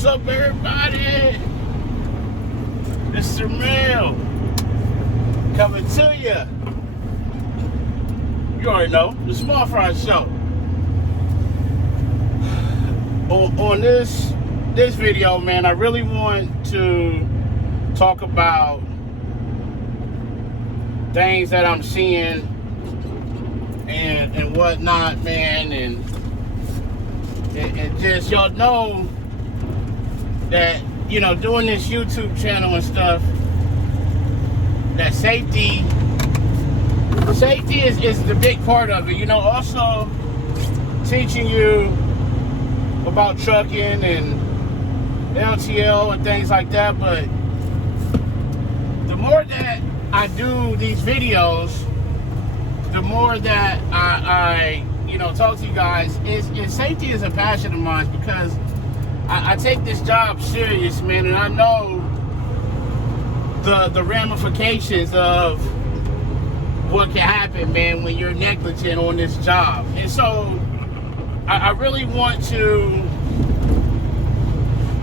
What's up, everybody? Mr. Mail coming to you. You already know, the Small Fry Show. On this video, man, I really want to talk about things that I'm seeing and whatnot, man, and just y'all know that, you know, doing this YouTube channel and stuff, that safety is the big part of it. You know, also teaching you about trucking and LTL and things like that. But the more that I do these videos, the more that I you know, talk to you guys, is safety is a passion of mine, because I take this job serious, man, and I know the ramifications of what can happen, man, when you're negligent on this job. And so I really want to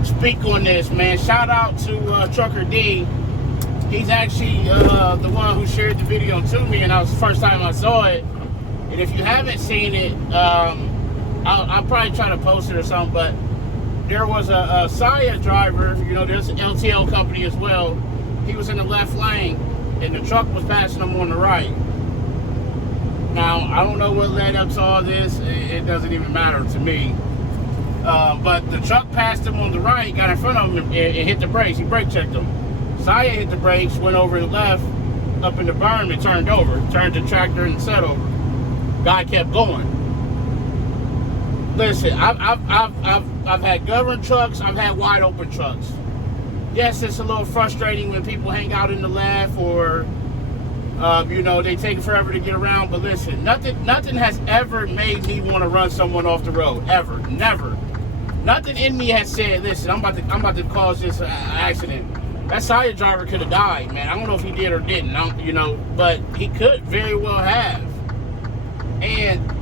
speak on this, man. Shout out to Trucker D. He's actually the one who shared the video to me, and that was the first time I saw it. And if you haven't seen it, I'll probably try to post it or something, but there was a Saia driver, you know, there's an LTL company as well. He was in the left lane, and the truck was passing him on the right. Now, I don't know what led up to all this. It doesn't even matter to me. But the truck passed him on the right, got in front of him, and hit the brakes. He brake checked him. Saia hit the brakes, went over to the left, up in the berm, and turned over. Turned the tractor and set over. Guy kept going. Listen, I've had governed trucks, I've had wide open trucks. Yes, it's a little frustrating when people hang out in the left, or you know, they take forever to get around. But listen, nothing has ever made me want to run someone off the road. Ever, never. Nothing in me has said, listen, I'm about to cause this accident. That Saia driver could have died, man. I don't know if he did or didn't, you know, but he could very well have. And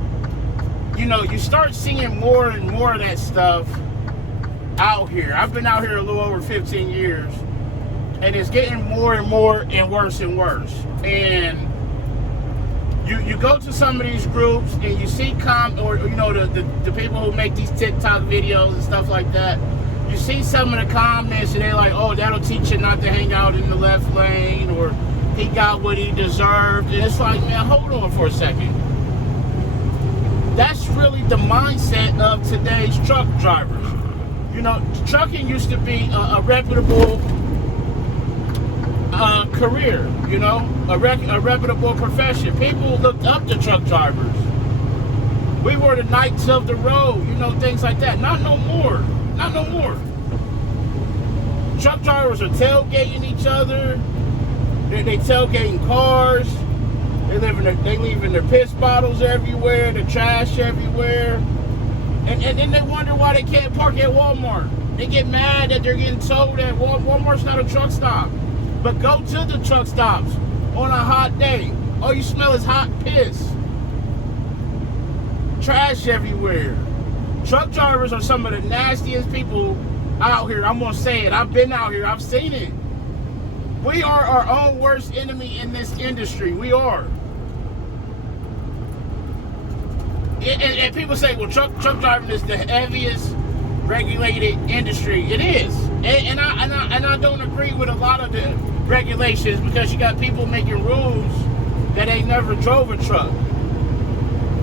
you know, you start seeing more and more of that stuff out here. I've been out here a little over 15 years, and it's getting more and more and worse and worse. And you go to some of these groups and you see or you know, the people who make these TikTok videos and stuff like that. You see some of the comments and they're like, oh, that'll teach you not to hang out in the left lane, or he got what he deserved. And it's like, man, hold on for a second. That's really the mindset of today's truck drivers. You know, trucking used to be a reputable career, you know, a reputable profession. People looked up to truck drivers. We were the knights of the road, you know, things like that. Not no more. Not no more. Truck drivers are tailgating each other. They tailgating cars. They leaving their piss bottles everywhere, the trash everywhere. And then they wonder why they can't park at Walmart. They get mad that they're getting told that Walmart's not a truck stop. But go to the truck stops on a hot day. All you smell is hot piss. Trash everywhere. Truck drivers are some of the nastiest people out here. I'm going to say it. I've been out here. I've seen it. We are our own worst enemy in this industry. We are. And people say, well, truck driving is the heaviest regulated industry. It is. And I don't agree with a lot of the regulations, because you got people making rules that ain't never drove a truck.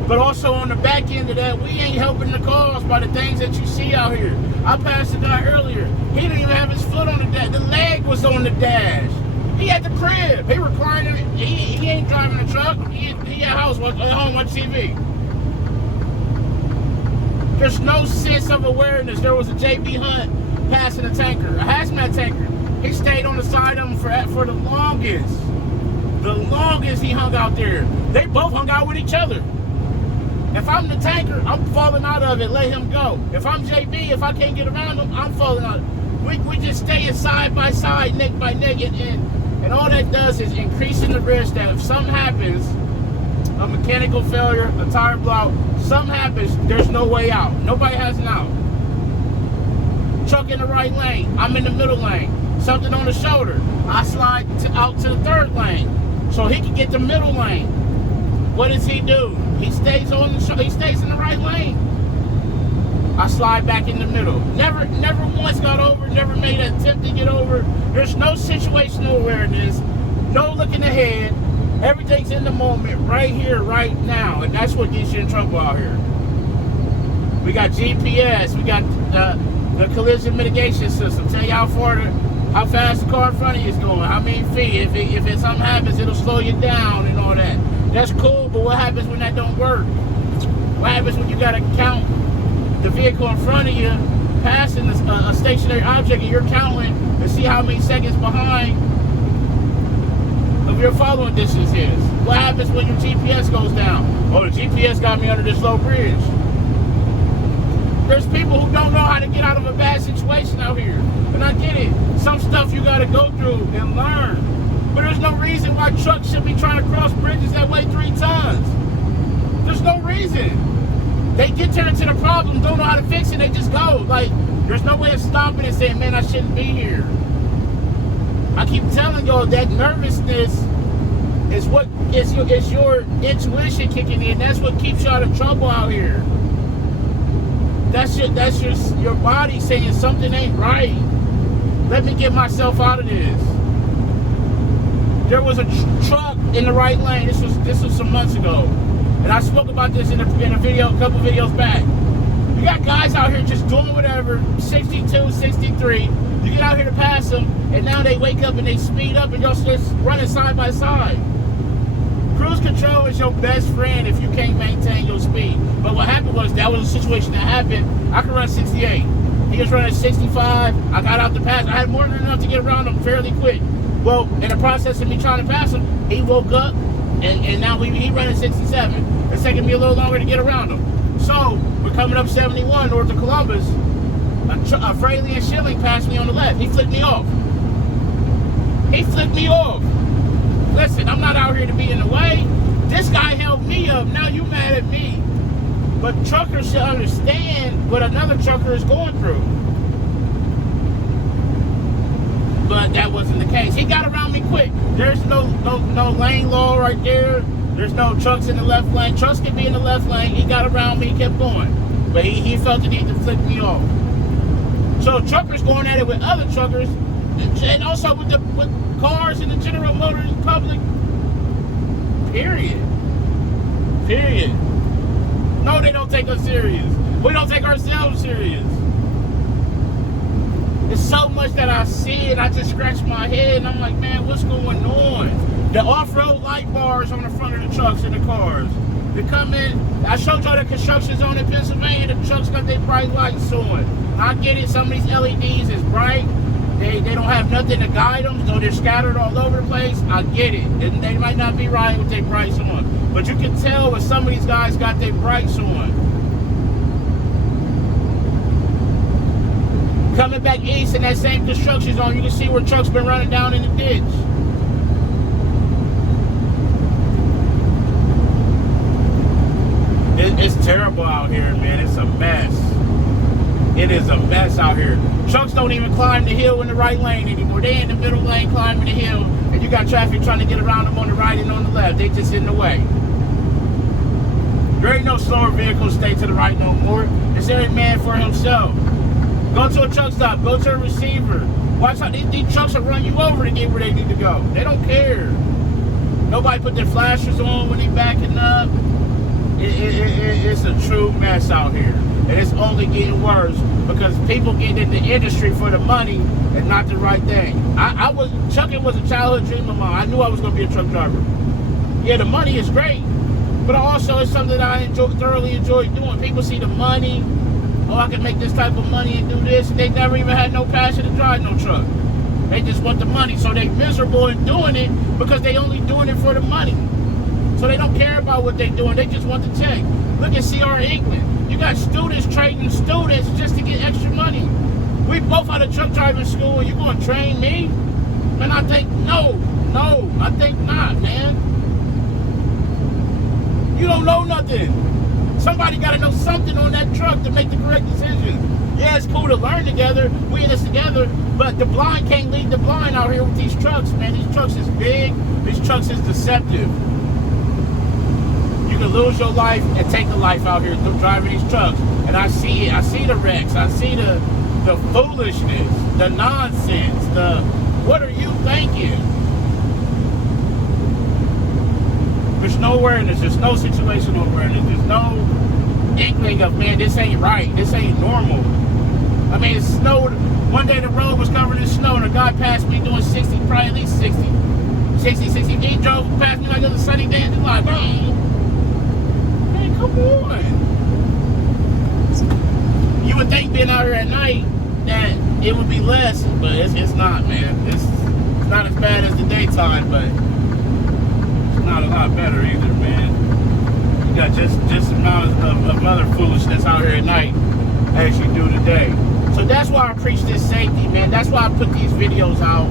But also on the back end of that, we ain't helping the cause by the things that you see out here. I passed a guy earlier. He didn't even have his foot on the dash. The leg was on the dash. He at the crib. He reclining. He ain't driving a truck. He at home watching TV. There's no sense of awareness. There was a JB Hunt passing a tanker, a hazmat tanker. He stayed on the side of him for the longest. The longest he hung out there. They both hung out with each other. If I'm the tanker, I'm falling out of it. Let him go. If I'm JB, if I can't get around him, I'm falling out. We just stay side by side, neck by neck, and all that does is increasing the risk that if something happens, a mechanical failure, a tire blowout, something happens, there's no way out. Nobody has an out. Truck in the right lane. I'm in the middle lane. Something on the shoulder. I slide out to the third lane so he can get the middle lane. What does he do? He stays on the he stays in the right lane. I slide back in the middle. Never once got over. Never made an attempt to get over. There's no situational awareness. No looking ahead. Everything's in the moment, right here, right now, and that's what gets you in trouble out here. We got GPS. We got the collision mitigation system. Tell you how fast the car in front of you is going, how many feet. If something happens, it'll slow you down and all that. That's cool, but what happens when that don't work? What happens when you gotta count the vehicle in front of you passing a stationary object and you're counting to see how many seconds behind of your following distance is? What happens when your GPS goes down? Oh, the GPS got me under this low bridge. There's people who don't know how to get out of a bad situation out here. And I get it. Some stuff you got to go through and learn. But there's no reason why trucks should be trying to cross bridges that weigh 3 tons. There's no reason. They get turned to the problem, don't know how to fix it, they just go. Like, there's no way of stopping and saying, man, I shouldn't be here. I keep telling y'all that nervousness is what is your intuition kicking in. That's what keeps you out of trouble out here. That's your body saying something ain't right. Let me get myself out of this. There was a truck in the right lane. This was some months ago, and I spoke about this in a video, a couple videos back. You got guys out here just doing whatever, 62, 63. You get out here to pass them, and now they wake up and they speed up, and y'all just running side by side. Cruise control is your best friend if you can't maintain your speed. But what happened was, that was a situation that happened. I could run 68. He was running 65. I got out the pass. I had more than enough to get around him fairly quick. Well, in the process of me trying to pass him, he woke up, and now he running 67. It's taking me a little longer to get around him. So, we're coming up 71 north of Columbus. A Fraley and Schilling passed me on the left. He flipped me off. Listen, I'm not out here to be in the way. This guy held me up. Now you mad at me. But truckers should understand what another trucker is going through. But that wasn't the case. He got around me quick. There's no lane law right there. There's no trucks in the left lane. Trucks can be in the left lane. He got around me, kept going. But he felt the need to flick me off. So truckers going at it with other truckers, and also with cars and the general motors public. Period. No, they don't take us serious. We don't take ourselves serious. There's so much that I see, and I just scratch my head, and I'm like, man, what's going on? The off-road light bars on the front of the trucks and the cars. They come in. I showed y'all the construction zone in Pennsylvania. The trucks got their bright lights on. I get it. Some of these LEDs is bright. They don't have nothing to guide them, so they're scattered all over the place. I get it. And they might not be right with their brights on. But you can tell when some of these guys got their brights on. Coming back east in that same construction zone, you can see where trucks been running down in the ditch. It's terrible out here, man. It's a mess. It is a mess out here. Trucks don't even climb the hill in the right lane anymore. They in the middle lane climbing the hill, and you got traffic trying to get around them on the right and on the left. They just in the way. There ain't no slower vehicles stay to the right no more. It's every man for himself. Go to a truck stop. Go to a receiver. Watch how these trucks will run you over to get where they need to go. They don't care. Nobody put their flashers on when they backing up. It's a true mess out here. And it's only getting worse because people get in the industry for the money and not the right thing. Trucking was a childhood dream of mine. I knew I was going to be a truck driver. Yeah, the money is great, but also it's something that I thoroughly enjoy doing. People see the money. Oh, I can make this type of money and do this. And they never even had no passion to drive no truck. They just want the money. So they miserable in doing it because they only doing it for the money. So they don't care about what they're doing. They just want the check. Look at C.R. England. You got students trading students just to get extra money. We both out of truck driving school, and you going to train me? And I think, no, I think not, man. You don't know nothing. Somebody got to know something on that truck to make the correct decision. Yeah, it's cool to learn together. We in this together. But the blind can't lead the blind out here with these trucks, man. These trucks is big. These trucks is deceptive. You can lose your life and take a life out here driving these trucks. And I see it. I see the wrecks. I see the foolishness, the nonsense, the what are you thinking? There's no awareness. There's no situational awareness. There's no inkling of, man, this ain't right. This ain't normal. I mean, it snowed. One day the road was covered in snow and a guy passed me doing 60, probably at least 60. 60. He drove past me like it was a sunny day in July. Man, come on. You would think being out here at night that it would be less, but it's not, man. It's not as bad as the daytime, but it's not a lot better either, man. You got just amount of other foolishness out here at night as you do today. So that's why I preach this safety, man. That's why I put these videos out.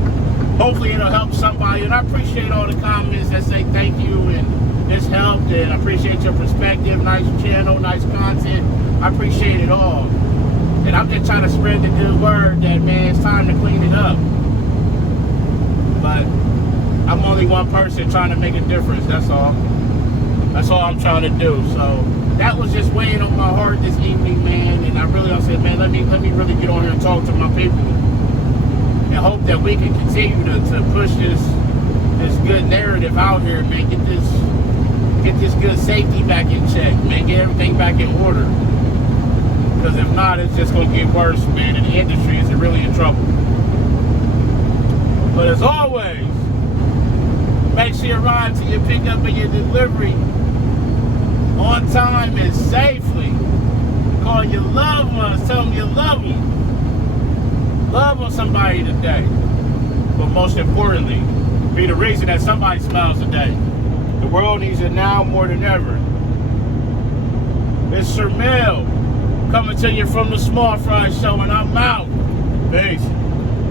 Hopefully it'll help somebody. And I appreciate all the comments that say thank you and this helped, and I appreciate your perspective. Nice channel, nice content. I appreciate it all. And I'm just trying to spread the good word that, man, it's time to clean it up. But I'm only one person trying to make a difference, that's all. That's all I'm trying to do. So that was just weighing on my heart this evening, man. And I really said, man, let me really get on here and talk to my people. And hope that we can continue to push this good narrative out here, man. Get this good safety back in check, man. Get everything back in order. Because if not, it's just going to get worse, man. And the industry is really in trouble. But as always, make sure you arrive to your pickup and your delivery on time and safely. Call your loved ones. Tell them you love them. Love on somebody today. But most importantly, be the reason that somebody smiles today. The world needs it now more than ever. It's Sir Mel coming to you from the Small Fry Show, and I'm out. Peace.